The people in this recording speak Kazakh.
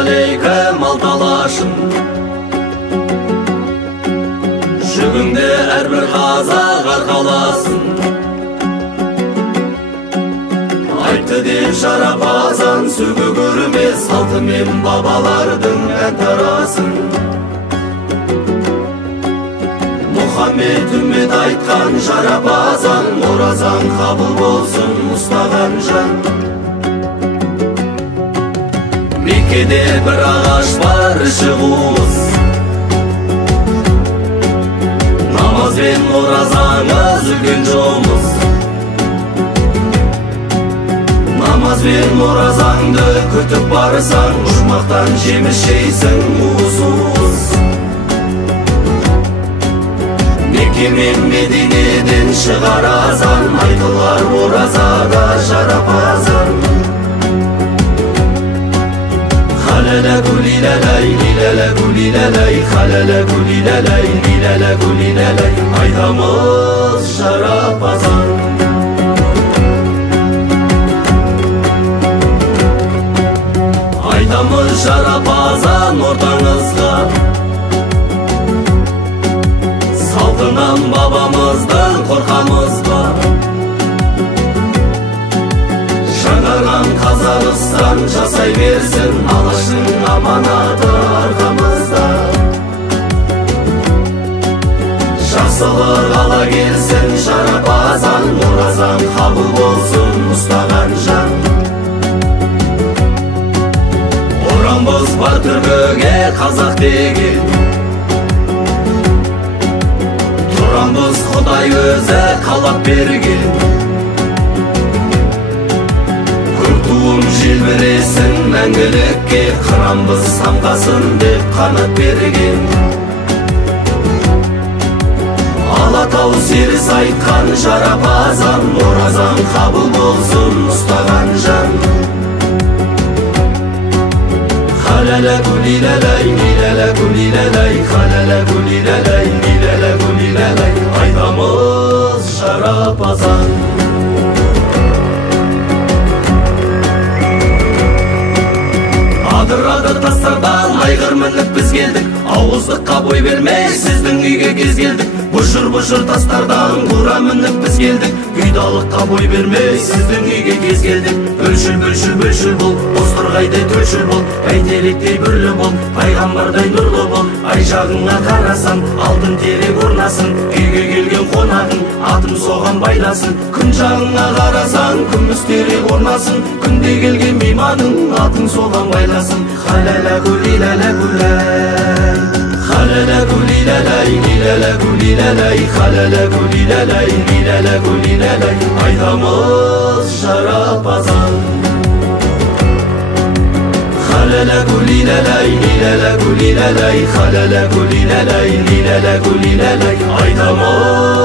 алейкум алталашым, жүгіңде әрбір қазақ арқаласын. Айтты деп шарапазан сөгі көрме, салтымен бабалардың ән тарасын. Мұхаммед үммет айтқан жарапазан, оразан қабыл болсын ұстаған жан. Меккеде бір ағаш бар, іші қуыс, намаз бен оразаңыз үлкен жұмыс. Намаз бен оразаңды күтіп барсаң, жұмақтан жеміс жейсің уыз-уыз. Мекке мен Мединеден шығар азан, айтылар оразада жарапазан. Халалаку лилалай, лилалаку лилалай, халалаку лилалай, лилалаку лилалай, айтамыз жарапазан. Айтамыз жарапазан ортаңызға, салтынан бабамыздан қорқамыз ба. Жаңарған Қазақстан жасай берсін, Алаштың аманаты арқамызда. Жақсылық ала келсін жарапазан, оразан қабыл болсын ұстаған жан. Орамыз бар түркіге қазақ деген, тұрамыз Құдай өзі қалап берген. Туым желбіресін мәңгілікке, қырамбыз самғасын деп қанат берген. Алатау серіс айтқан жарапазан, оразан қабыл болсын ұстаған жан. Халалаку лилалай, лилалаку лилалай, халалаку лилалай, лилалаку лилалай, айтамыз жарапазан. Адыр-адыр тастардан айғыр мініп біз келдік, ауыздыққа бой бермей сіздің үйге кез келдік. Бұжыр-бұжыр тастардан бұра мініп біз келдік, күйдалыққа бой бермей сіздің үйге кез келдік. Бөлшіл-бөлшіл бол, бозторғайдай төлшіл бол, бәйтеректей бүрлі бол, пайғамбардай нұрлы бол. Ай жағыңа қарасын, алтын терек орнасын, үйге келген қонағың атым соған байласын. Күн жағыңа қарасан, күміс терек орнасын, күнде келген мейманың атың соған байласын. Халалаку лилалаку лай, халалаку лилалай, лилалаку лилалай, халалаку лилалай, лилалаку лилалай, айтамыз жарапазан. Халалаку лилалай, лилалаку лилалай, халалаку лилалай, лилалаку лилалай, айтамыз